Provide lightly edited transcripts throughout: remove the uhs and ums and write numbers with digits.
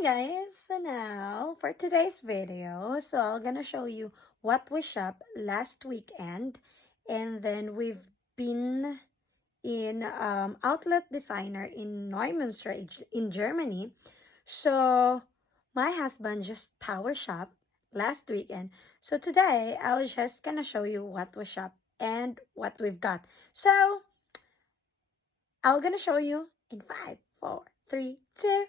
Hi guys, so now for today's video, I'm gonna show you what we shop last weekend, and then we've been in outlet designer in Neumünster in Germany. So my husband just power shop last weekend. So today I was just gonna show you what we shop and what we've got. So I'm gonna show you in 5, 4, 3, 2.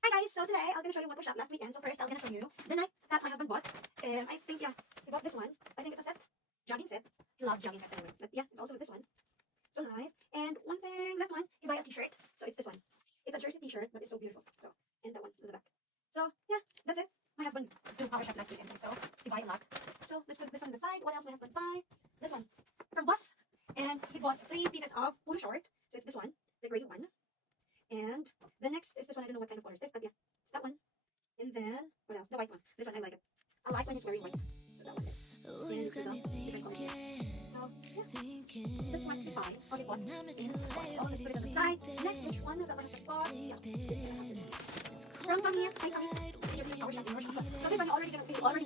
Hi guys, so today I'm gonna show you what we shopped last weekend. So first I'm gonna show you the night that my husband bought. I think he bought this one. I think it's a set, jogging set. He loves jogging set anyway. But yeah, it's also this one. So nice. And one thing, this one, he buy a t-shirt. So it's this one. It's a jersey t-shirt, but it's so beautiful. So and that one in the back. So yeah, that's it. My husband do power shop last weekend, so he buy a lot. So let's put this one on the side. What else my husband buy? This one from Bus, and he bought 3 pieces of polo short. So it's this one, the gray one. And the next is this one. I don't know what kind of color is this, but yeah, it's that one. And then, what else? The white one. This one, I like it. I like when it's very white. So that one is. And it's the different colors. So, yeah. This one, we buy. All the pots. And so, let's put it on the side. Next, which one that one has the pot? Yeah, it's from here. Hi, Tommy. So this one, you already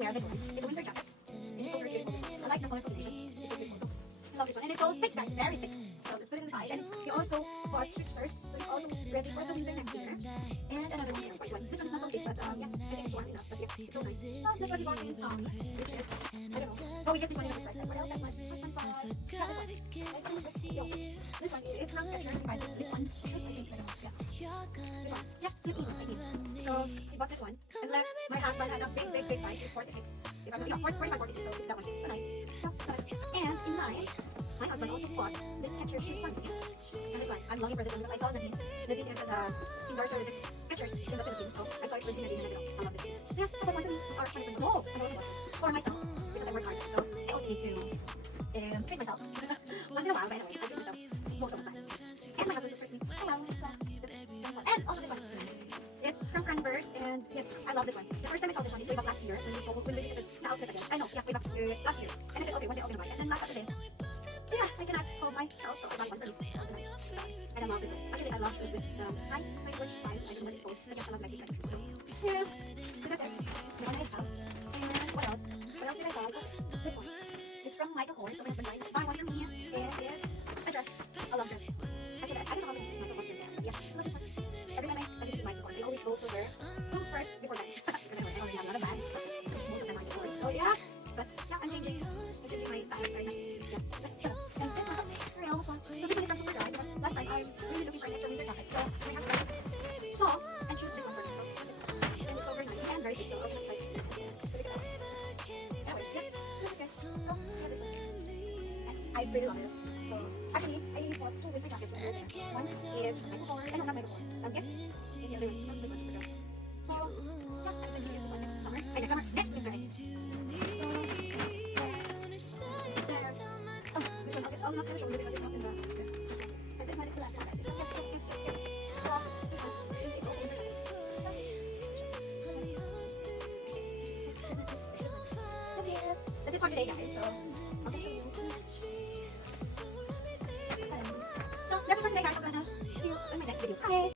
wear this one. It's a winter jacket. And it's so very beautiful. I like the color combination. It's so beautiful. I love this one. And it's so thick, guys. Very thick. So let's put it inside. And he also bought fixers. So it's also ready for the winter next year. And another one here. This one is not so big, but yeah, I think it's warm enough. But yeah, it's so nice. So this one he bought in Tommy, which is, I don't know. Oh, we get this one in the price. What else? That one. This one. Yeah, this one. It's not Skechers. We buy this one. This one, I think. I don't know. Yeah. This one. Yeah, Slippers, I think. So he bought this one. And like, my husband has a big size. It's 46. If I'm yeah, 45, 46. So it's that one. So nice. So, and in mine, my husband also bought this Skechers shoes for me. And this one, I'm longing for this one because I saw the thing is the endorser with this Skechers in the Philippines. So I saw it with him and I love this. Yeah, I want to be our friend. Oh, I know what it was. For myself, because I work hard. So I also need to treat myself. Once in a while, but anyway, I treat myself most of the time. And my husband just hurt me. Oh well, and also this one. It's from Converse, and yes, I love this one. The first time I saw this one is way back last year when we visited the outfit again. I know, yeah, way back last year. And I said, okay, one day I'll buy it. And then last Saturday, yeah, I cannot hold myself, so I got one for me. That was nice. And I love this one. Actually, I love shoes with high weight style. I don't know what it's called. I guess I love Nike Skechers. So, yeah, so that's it. The one I have. And what else? What else did I buy? This one. It's from Michael Kors. So my husband buy one for me. And it's a dress. I love this. Actually, I don't know how many Michael Kors there, but yeah, I love this one. Every time I visit Michael Kors, I always go to wear clothes first before guys. Because I already have a lot of bags. Most of them are Michael Kors. So yeah, but yeah, I'm changing my style right now. Yeah, but yeah. And this one, I almost want. So this one is from Superdry because last time I'm really looking for an extra winter jacket. So we have to so and choose this one first. So, and it's so very nice and very cheap. So I was gonna try. So look at that. Anyways, yeah, look at so yeah, this one. And I really love it. So actually, I really bought 2 winter jackets. One is Michael Kors and not Michael Kors. Yes, and the other one is this one Superdry. So yeah, I'm sending you this one next summer. Next winter. So. Oh, I'm not going to show you because it's not in the. But this one is the last one. Yes. So this one is also in the That's it for today, guys. So I'll show you. So that's it for today, guys. I'm gonna see you in my next video. Bye.